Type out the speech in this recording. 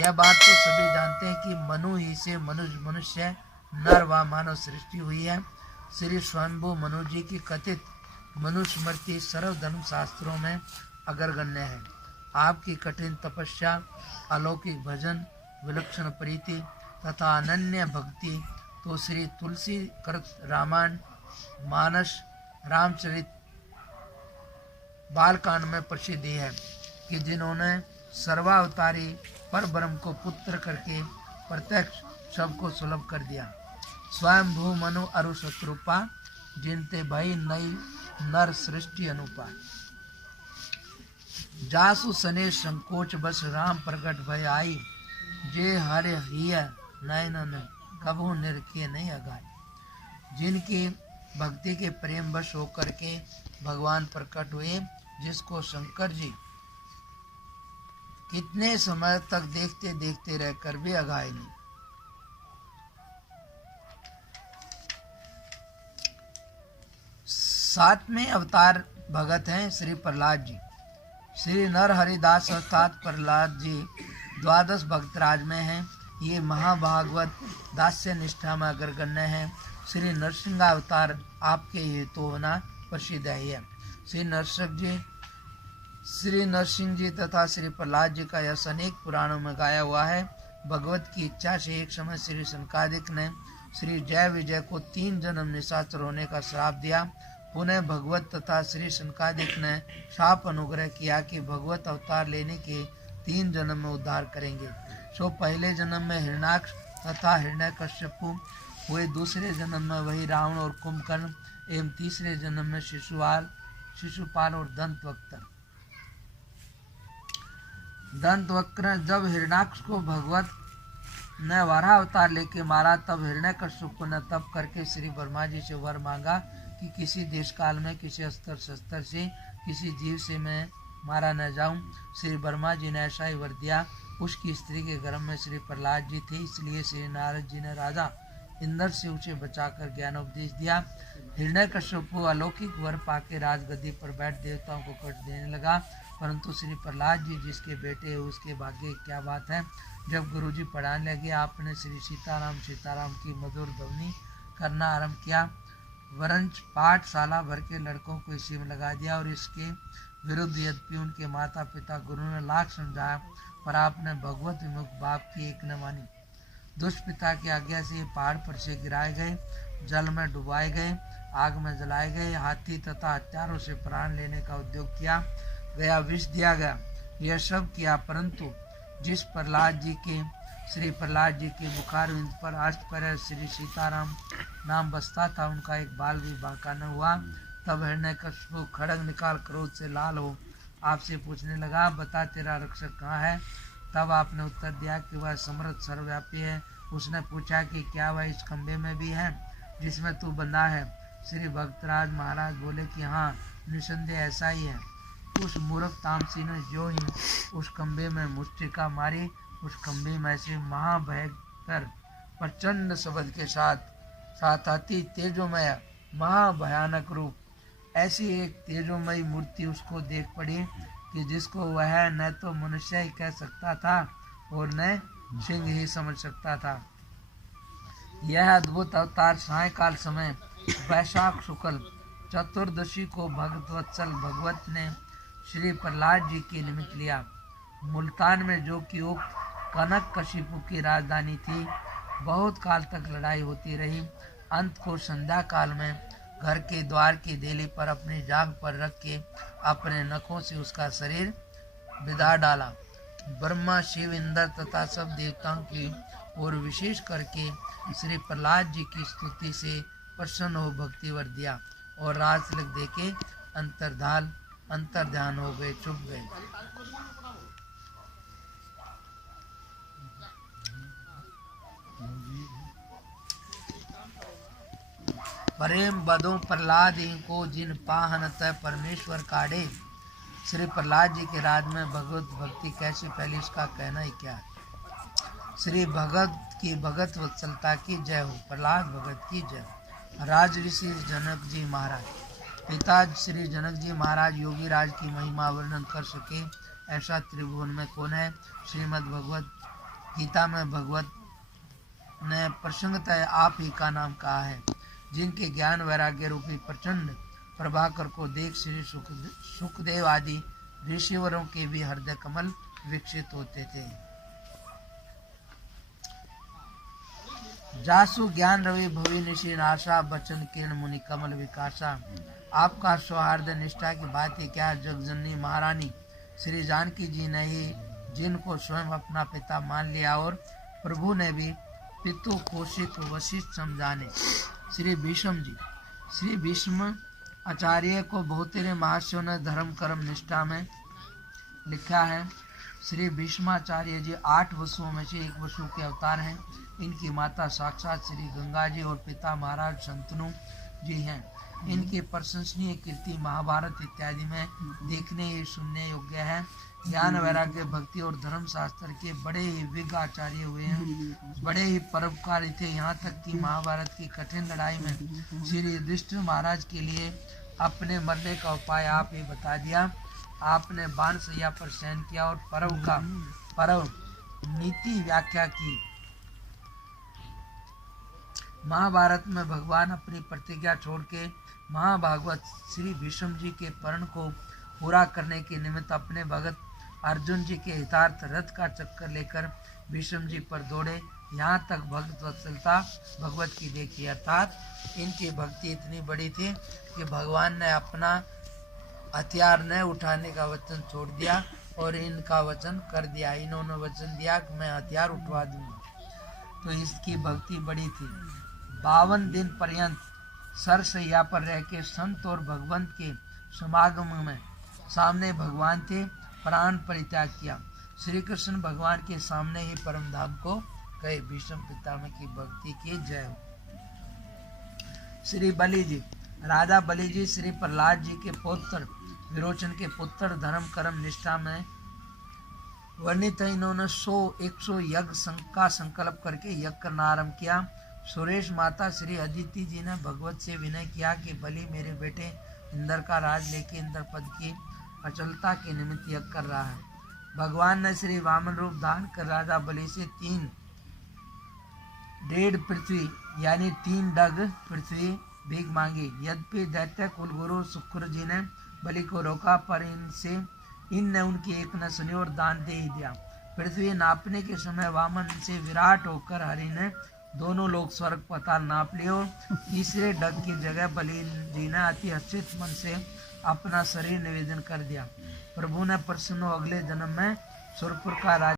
यह बात तो सभी जानते हैं कि मनु ही से मनुष्य नर व मानव सृष्टि हुई है। श्री स्वयंभू मनु जी की कथित मनुस्मृति सर्वधर्म शास्त्रों में अग्रगण्य है। आपकी कठिन तपस्या, अलौकिक भजन, विलक्षण प्रीति तथा अनन्य भक्ति तो श्री तुलसी कृत रामायण, मानस, रामचरित बालकांड में प्रसिद्धि है कि जिन्होंने सर्वावतारी पर ब्रह्म को पुत्र करके प्रत्यक्ष सबको सुलभ कर दिया। स्वयं भू मनु अरु शत्रुपा, जिनते भई नई नर सृष्टि अनुपा। जासु सने संकोच बस राम प्रकट भय आई, जे हरे हिय नयन कबहु निरखे नहीं अगाई। जिनकी भक्ति के प्रेम वश होकर के भगवान प्रकट हुए, जिसको शंकर जी कितने समय तक देखते देखते रहकर भी अगाए नहीं। सातवें अवतार भगत हैं श्री प्रहलाद जी। श्री नर हरिदास अर्थात प्रहलाद जी द्वादश भक्तराज में हैं। ये महाभागवत दास्य निष्ठा में अग्रगण्य हैं। श्री नरसिंह अवतार आपके हेतु होना प्रसिद्ध है। श्री नरसिंह जी तथा श्री प्रहलाद जी का यश अनेक पुराणों में गाया हुआ है। भगवत की इच्छा से एक समय श्री सनकादिक ने श्री जय विजय को 3 जन्म निशाचर होने का श्राप दिया। पुनः भगवत तथा श्री सनकादिक ने शाप अनुग्रह किया कि भगवत अवतार लेने के 3 जन्म में उद्धार करेंगे। सो पहले जन्म में हिरण्याक्ष तथा हिरण्यकश्यपु हुए, दूसरे जन्म में वही रावण और कुंभकर्ण एवं तीसरे जन्म में शिशुपाल और दंतवक्र। जब हिरण्याक्ष को भगवत ने वाराह अवतार लेके मारा, तब हिरण्यकश्यप ने तप करके श्री ब्रह्मा जी से वर मांगा कि किसी देश काल में किसी अस्त्र शस्त्र से किसी जीव से मैं मारा न जाऊं। श्री ब्रह्मा जी ने ऐसा ही वर दिया। उसकी स्त्री के गर्भ में श्री प्रहलाद जी थे, इसलिए श्री नारद जी ने राजा इंद्र से उसे बचाकर ज्ञान उपदेश दिया। हिरण्यकश्यप अलौकिक वर पाके राजगद्दी पर बैठ देवताओं को कष्ट देने लगा, परंतु श्री प्रहलाद जी जिसके बेटे उसके भाग्य क्या बात है। जब गुरुजी पढ़ाने लगे, आपने श्री सीताराम की मधुर ध्वनि करना आरंभ किया। वरंच पाठशाला भर के लड़कों को इसी में लगा दिया और इसके विरुद्ध यद्यपि उनके माता पिता गुरु ने लाख समझाया, पर आपने भगवत विमुख बाप की एक न मानी। दुष्पिता की आज्ञा से ये पहाड़ पर से गिराए गए, जल में डुबाए गए, आग में जलाए गए, हाथी तथा हत्यारों से प्राण लेने का उद्योग किया गया, विष दिया गया, यह सब किया। परंतु जिस श्री प्रहलाद जी के मुखारविंद पर अष्ट पर श्री सीताराम नाम बसता था, उनका एक बाल भी बांका न हुआ। तब हिरण्यकश्यप खड्ग निकाल क्रोध से लाल हो आपसे पूछने लगा, बता तेरा रक्षक कहाँ है। तब आपने उत्तर दिया कि वह समृद्ध सर्वव्यापी है। उसने पूछा कि क्या वह इस खंबे में भी है जिसमें तू बंधा है। श्री भक्तराज महाराज बोले कि हाँ, निसंदेह ऐसा ही है। उस मूर्ख तामसी ने जो ही उस खंबे में मुष्टिका मारी, उस खंबे में से महाभयंकर प्रचंड शब्द के साथ अति तेजोमय महाभयानक रूप ऐसी एक तेजोमयी मूर्ति उसको देख पड़ी कि जिसको वह न तो मनुष्य ही कह सकता था और न सिंह ही समझ सकता था। यह अद्भुत अवतार सायकाल समय वैशाख शुक्ल चतुर्दशी को भक्तवत्सल भगवत ने श्री प्रहलाद जी के निमित्त लिया। मुल्तान में जो कि उक्त कनककशिपु की राजधानी थी, बहुत काल तक लड़ाई होती रही। अंत को संध्या काल में घर के द्वार की देली पर अपनी जांघ पर रख के अपने नखों से उसका शरीर बिदा डाला। ब्रह्मा, शिव, इंद्र तथा सब देवताओं की और विशेष करके श्री प्रहलाद जी की स्तुति से प्रसन्न हो भक्तिवर दिया और राज तिलक देके अंतर्ध्यान हो गए, चुप गए। प्रेम बदो प्रहलाद को जिन पाहन तय परमेश्वर काढ़े। श्री प्रहलाद जी के राज में भगवत भक्ति कैसी फैली, इसका कहना ही क्या है। श्री भगत की भगत वत्सलता की जय हो। प्रहलाद भगत की जय हो। राज ऋषि जनक जी महाराज। पिता श्री जनक जी महाराज योगी राज की महिमा वर्णन कर सके ऐसा त्रिभुवन में कौन है। श्रीमद् भगवत गीता में भगवत ने प्रसंगतः आप ही का नाम कहा है, जिनके ज्ञान वैराग्य रूपी प्रचंड प्रभाकर को देख श्री सुखदेव आदि ऋषिवरों के भी हृदय कमल विकसित होते थे। जासु ज्ञान रवि भवि निशी नाशा बचन किरण मुनि कमल विकासा। आपका सौहार्द निष्ठा की बात है क्या। जगजननी महारानी श्री जानकी जी ने ही जिनको स्वयं अपना पिता मान लिया और प्रभु ने भी पितु कौशिक वशिष्ठ समझाने। श्री भीष्म आचार्य को बहुतेरे महर्षियों ने धर्म कर्म निष्ठा में लिखा है। श्री भीष्माचार्य जी 8 वसुओं में से एक वसु के अवतार हैं। इनकी माता साक्षात श्री गंगा जी और पिता महाराज शंतनु जी हैं। इनकी प्रशंसनीय कीर्ति महाभारत इत्यादि में देखने ही सुनने योग्य है। ज्ञान वैराग्य भक्ति और धर्म शास्त्र के बड़े ही विज्ञ आचार्य हुए हैं, बड़े ही परोपकारी थे। यहाँ तक कि महाभारत की कठिन लड़ाई में श्री युधिष्ठिर महाराज के लिए अपने मरने का उपाय आप ही बता दिया। आपने बाण सैया पर शयन किया और परव नीति व्याख्या की। महाभारत में भगवान अपनी प्रतिज्ञा छोड़ के महाभागवत श्री भीष्म जी के पर्ण को पूरा करने के निमित्त अपने भगत अर्जुन जी के हितार्थ रथ का चक्कर लेकर भीष्म जी पर दौड़े। यहाँ तक भक्त वत्सलता भगवत की देखी, अर्थात इनकी भक्ति इतनी बड़ी थी कि भगवान ने अपना हथियार न उठाने का वचन छोड़ दिया और इनका वचन कर दिया। इन्होंने वचन दिया कि मैं हथियार उठवा दूंगा, तो इसकी भक्ति बड़ी थी। 52 दिन पर्यंत सरसैया पर रह के संत और भगवंत के समागम में सामने भगवान थे, प्राण परित्याग किया। श्री कृष्ण भगवान के सामने ही परम धाम को गए। भीष्म पितामह की भक्ति की जय हो। श्री बलि जी, राजा बलि जी श्री प्रहलाद जी के पुत्र, विरोचन के पुत्र, धर्म कर्म निष्ठा में वर्णित है। इन्होंने 100 यज्ञ का संकल्प करके यज्ञ करना आरंभ किया। सुरेश माता श्री अदिति जी ने भगवत से विनय किया कि बलि मेरे बेटे इंद्र का राज लेके इंद्र पद की अचलता के निमित्त यज्ञ कर रहा है। भगवान ने श्री वामन रूप धारण कर राजा बलि से 3.5 पृथ्वी यानी 3 डग पृथ्वी भीख मांगी। यद्यपि दैत्य कुलगुरु शुक्र जी ने बलि को रोका, पर इनने उनकी एक न सुनी और दान दे ही दिया। पृथ्वी नापने के समय वामन से विराट होकर हरि ने दोनों लोग स्वर्ग पताल नाप लिए और तीसरे डग की जगह बलि जी ने अति हर्षित मन से अपना शरीर निवेदन कर दिया। प्रभु ने प्रसन्न अगले जन्म में सुरपुर का राजा